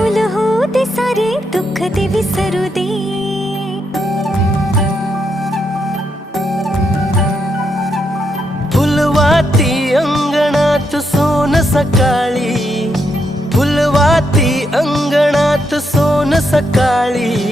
भूल हो दे, सारे दुःख ते विसरू दे. फुलवाती अंगणात सोन सकाळी, फुलवाती अंगणात सोन सकाळी.